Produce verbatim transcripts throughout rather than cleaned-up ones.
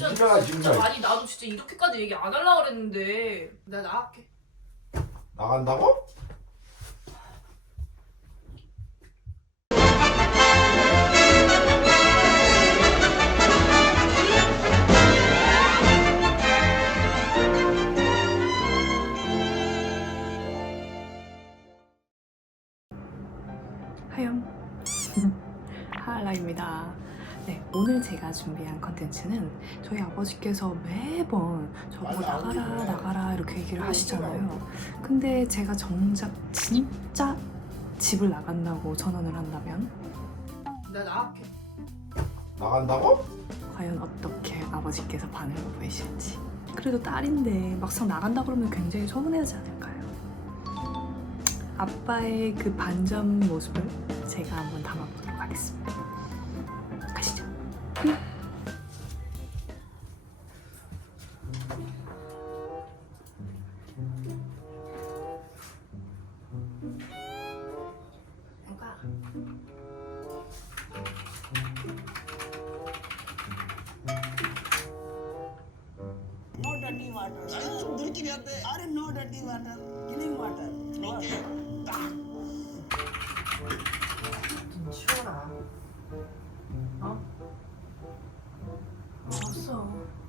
진짜 진짜 진짜 진짜. 아니 나도 진짜 이렇게까지 얘기 안 하려고 그랬는데 내가 나갈게. 나간다고? 하염 하알라입니다. 네, 오늘 제가 준비한 컨텐츠는 저희 아버지께서 매번 저보고 나가라 나가라 이렇게 얘기를 하시잖아요. 근데 제가 정작 진짜 집을 나간다고 전언을 한다면 내가 나갈게. 나간다고? 과연 어떻게 아버지께서 반응을 보이실지. 그래도 딸인데 막상 나간다 그러면 굉장히 서운해하지 않을까요? 아빠의 그 반전 모습을 제가 한번 담아보도록 하겠습니다. 가시죠. 누가? No dirty water. 아니 좀 느끼게 한데. 아래 no dirty water. Clean water. 오케이. 좀 치워라. 어? 알았어.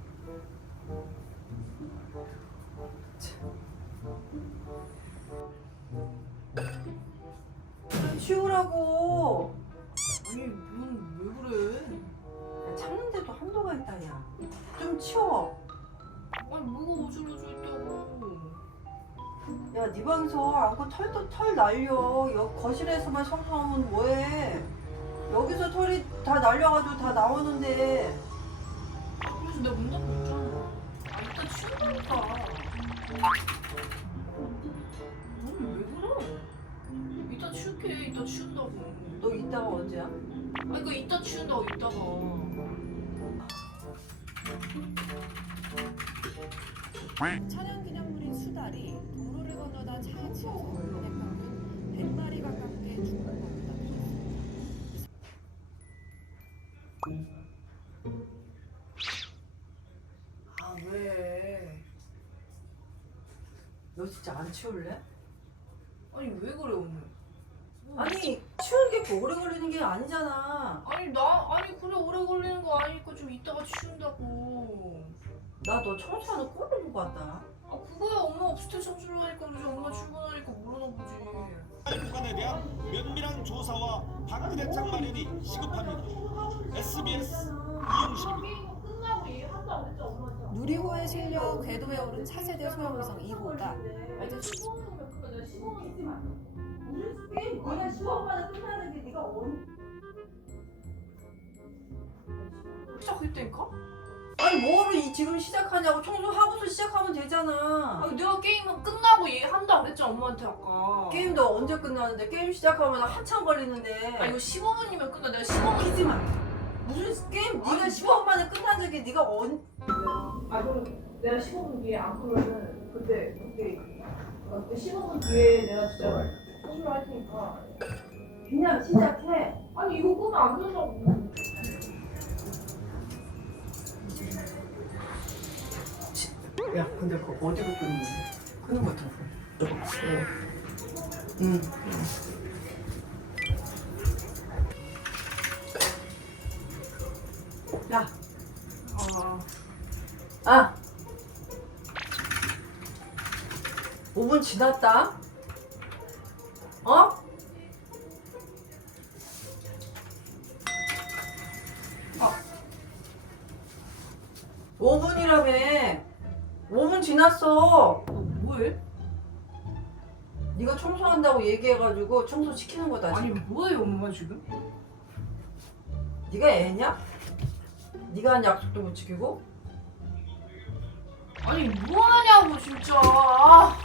좀 치우라고. 아니 넌 왜 그래? 참는데도 한도가 있다, 야. 좀 치워. 아니 뭐가 어질러져 있다고. 야, 네 방에서 안고 털도 털 날려. 여 거실에서만 청소하면 뭐해? 여기서 털이 다 날려가지고 다 나오는데. 그래서 내가 문 닫고 있잖아. 아 일단 치우라니까. 넌 왜 그래? 이따 치울게. 이따 치운다고. 너 이따가 언제야? 아니 그 이따 치운다고 이따가. 천연기념물인 수달이 도로를 건너다 차에 치여서 평균 백 마리 가깝게 죽는 겁니다. 아 왜? 너 진짜 안 치울래? 아니 왜 그래 오늘? 아니, 치우는 게 그 오래 걸리는 게 아니잖아. 아니 나 아니 그래 오래 걸리는 거 아니니까 좀 이따가 치운다고. 나 너 청소하는 꼴을 보고 왔다. 아 그거야 엄마 업스테이 청소를 하니까 그러지 엄마 출근하니까 모르나 보지. 구간에 대한 면밀한 조사와 방지 대책 마련이 시급합니다. 에스비에스 이영식입니다. 누리호에 실려 궤도에 오른 차세대 소형위성 이 호가 어제 네가 십억 만에 끝나는 게 네가 언... 시작했다니까? 아니 뭐를 이 지금 시작하냐고. 청소하고서 시작하면 되잖아. 아니 내가 게임은 끝나고 얘한다 그랬잖아 엄마한테 아까. 게임도 언제 끝나는데? 게임 시작하면 한참 걸리는데. 아 이거 십오 분이면 끝나. 내가 십오 분. 끼지 마. 무슨 게임 네가 십억 만에 끝난 적이 네가 언... 아 그럼 내가 십오 분 뒤에 안 끄면은 그때 그때 그때 십오 분 뒤에 내가 진짜 청소를 할 테니까. 그냥 시작해. 아니 이거 끄면 안 된다고. 야 근데 그거 어디로 끊는 거야? 끊는 것도 응. 야. 아 아. 오 분 지났다. 어? 오 분이라며. 오 분 지났어. 너 뭐해? 네가 청소한다고 얘기해가지고 청소 시키는 거다. 아니 지금. 뭐해 엄마 지금? 네가 애냐? 네가 한 약속도 못 지키고? 아니 뭐하냐고 진짜. 아.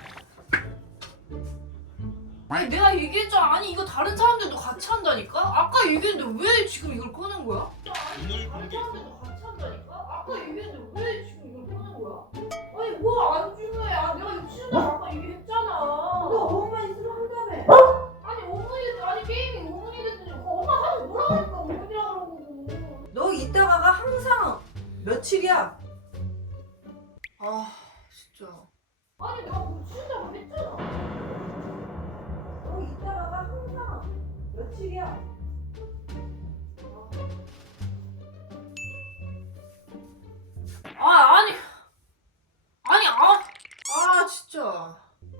아니 내가 얘기했잖아. 아니 이거 다른 사람들도 같이 한다니까? 아까 얘기했는데 왜 지금 이걸 꺼낸 거야? 오늘 공개. 사람들도 같이 한다니까? 아까 얘기했는데 왜 지금 이걸 꺼낸 거야? 아니 뭐 안 중요해. 아, 내가 이거 치운다고 아까 얘기했잖아. 너 오분만 있으면 한다며. 아니 오 분이 아니 게임이 오 분이 됐더니 엄마 하도 뭐라 하니까 오 분이라 그러고. 너 이따가가 항상 며칠 며칠이야? 아 진짜. 아니 내가 못 치운다고 했잖아. 너 이따가가 항상 며칠이야? 아 아니 아니 아 아 진짜.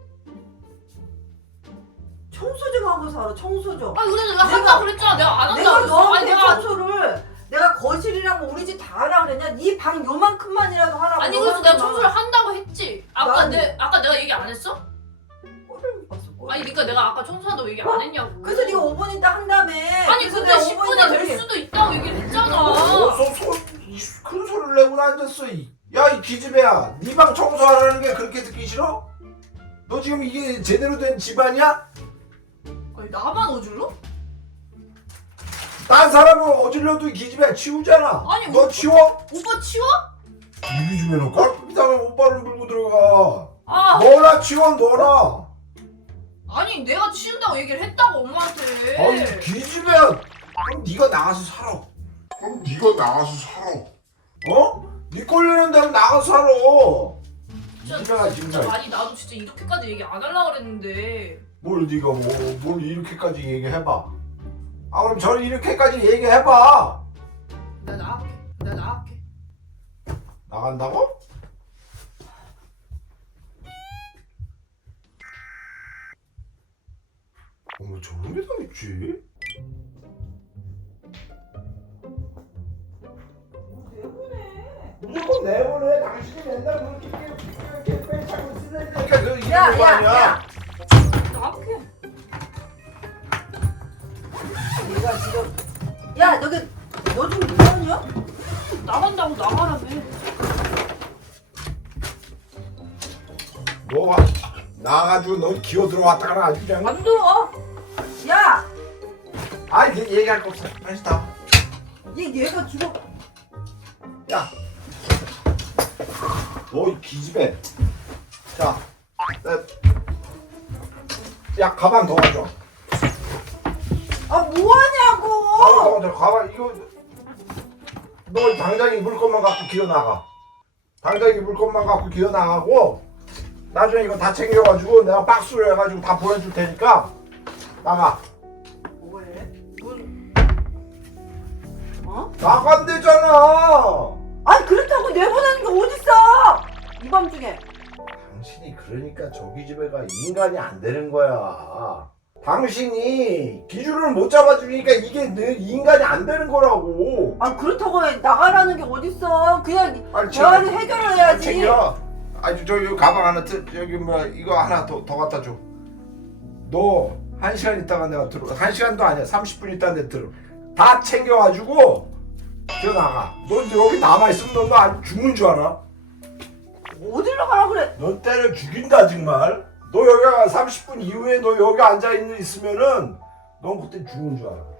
청소 좀 하고 살아. 청소 좀. 아니 근데 내가 내가- 한다고 그랬잖아. 내가 안 한다고 내가 그랬어. 아니 너한테 내가 청소를 내가 거실이랑 뭐 우리 집 다 하라 그랬냐? 네 방 요만큼만이라도 하라고. 아니 그래서 내가 청소를 한다고 했지. 아까 난- 내 아까 내가 얘기 안 했어? 꼴을 못 봤어. 꼴. 아니 그러니까 내가 아까 청소한다고 얘기 안 했냐고. 그래서 네가 오 분 있다 한다며. 아니 그래서 근데 내가 십 오 분 분이 있다 될 그렇게- 수도 있다고 얘기를 했잖아. 어서 큰 소리를 내고 앉았어. 야 이 기집애야, 네 방 청소하라는 게 그렇게 듣기 싫어? 너 지금 이게 제대로 된 집안이야? 아니 나만 어질러? 딴 사람은 어질러도 이 기집애야 치우잖아. 아니, 너 오빠- 치워? 오빠 치워? 이 기집애는 꼴비상에 오빠를 물고 들어가. 아 너나 치워 너나. 아니 내가 치운다고 얘기를 했다고 엄마한테. 아이 기집애야. 그럼 네가 나가서 살아. 그럼 네가 나가서 살아. 어? 네 꼴리는 대로 나가서 살아. 진짜, 기집애가 진짜 지금 아니 나도 진짜 이렇게까지 얘기 안 하려고 그랬는데. 뭘 네가 뭐 뭘 이렇게까지 얘기해봐. 아 그럼 저를 이렇게까지 얘기해봐. 나 나갈게. 나 나갈게. 나간다고? 어머 저런 게 다 있지? 내보내. 무조건 내보내. 당신이 맨날 그렇게 이렇게 빼차고 쓰니까 그 이런 야, 거 야, 아니야? 야. 나갈게. 얘가 지금 야 너기 너 지금 뭐하냐? 나간다고 나가라며. 너가 나가지고 너 기어 들어왔다가 아주 그냥 안 들어. 야, 아 이게 얘기할 거 없어. 빨리 다. 얘 얘가 지금 야, 너 이 기집애. 자, 나, 야 가방 더 가져. 아 뭐하냐고. 가방 더 가져. 가방 이거 너 당장 입을 것만 갖고 기어 나가. 당장 입을 것만 갖고 기어 나가고 나중에 이거 다 챙겨가지고 내가 박스로 해가지고 다 보내줄 테니까 나가. 뭐해? 문 어? 나간대잖아. 아니 그렇다고 내보내는 게 어딨어? 이 밤중에. 당신이 그러니까 저기 집애가 인간이 안 되는 거야. 당신이 기준을 못 잡아주니까 이게 내 인간이 안 되는 거라고. 아 그렇다고 나가라는 게 어딨어? 그냥 빨리 대화를 해결을 해야지. 챙겨. 아주 저 여기 가방 하나 트, 여기 뭐 이거 하나 더, 더 갖다 줘. 너 한 시간 있다가 내가 들어. 한 시간도 아니야. 삼십 분 있다 내 들어. 다 챙겨가지고 저 나가. 너 여기 남아 있으면 너 아주 죽는 줄 알아. 어디로 가라 그래? 너 때려 죽인다 정말. 너 여기 삼십 분 이후에 너 여기 앉아 있는 있으면은 넌 그때 죽는 줄 알아.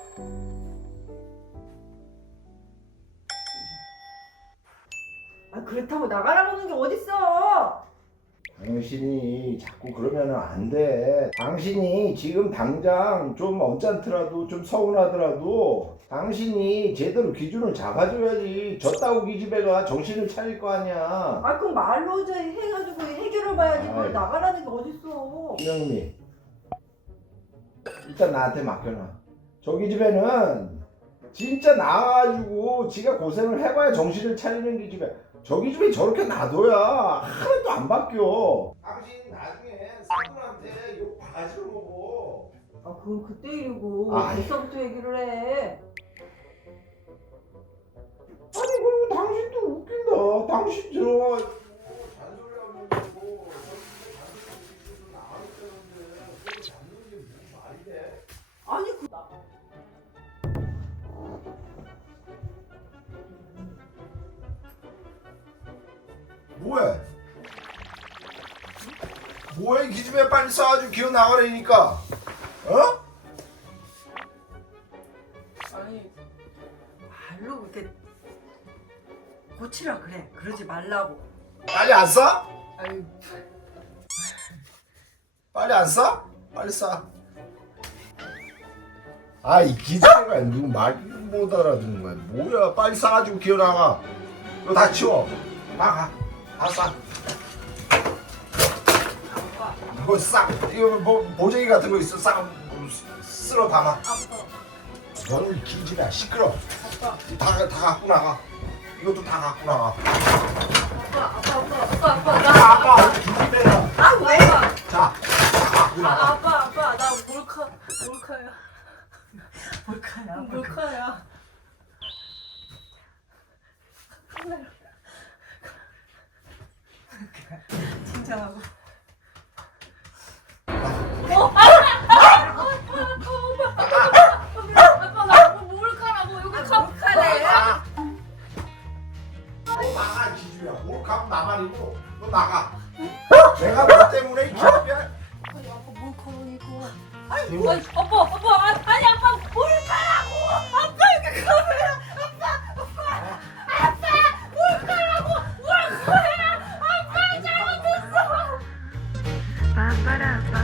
아 그렇다고 나가라는 게 어딨어? 당신이 자꾸 그러면은 안 돼. 당신이 지금 당장 좀 언짢더라도 좀 서운하더라도 당신이 제대로 기준을 잡아줘야지. 저따구 기집애가 정신을 차릴 거 아니야. 아 그럼 말로 저 해가지고 해결을 봐야지. 그걸 아이. 나가라는 게 어딨어? 이영미 일단 나한테 맡겨놔. 저 기집애는 진짜 나와가지고 지가 고생을 해봐야 정신을 차리는 기집애. 저 기집애 저렇게 놔둬야 하나도 안 바뀌어. 당신 나중에 사돈한테 욕 바가지로 먹어. 아 그건 그때 일이고 아이. 벌써부터 얘기를 해. 아니 그리고 당신도 웃긴다. 당신 저 잔소리하고 잔소리 나왔다는데 그걸 잡는 게 무슨 말이 돼? 아니 그 뭐해? 뭐해? 기집애 빨리 싸가지고 기어 나가라니까. 어? 아니 말로 이렇게 고치라 그래. 그러지 말라고. 빨리 안 싸? 아유 빨리 안 싸? 빨리 싸. 아 이 기집애가 누구 말 못 알아듣는 거야. 뭐야? 빨리 싸가지고 기어 나가. 이거 다 치워. 나가. 다 싸. 이거 싹 이거 뭐 보재기 같은 거 있어 싹 쓸어 담아. 아빠. 너는 기집애야 시끄러. 아빠. 다, 다 갖고 나가. 이것도 다 갖고 나가. 아빠 아빠 아빠 아빠 아빠 야 나 아빠 기집애야. 아 왜? 자, 다 갖고 아, 나가. 아빠 아빠 나 몰카 몰카야. 몰카야. 몰카야. 진짜하고. 아빠 나 몰카라고 여기 카카래. 나가. 너 나가 기집애야. 몰카면 나만이고 너 나가. 내가 너 때문에 이 기집애야. 아니 아빠 몰카로 이거. 아니 아빠 아빠 아, 아니 아빠 몰카라고. 아빠 여기 카메라. 아빠 아빠 아빠 몰카라고 몰카야. 아빠 잘못했어. 빠빠라빠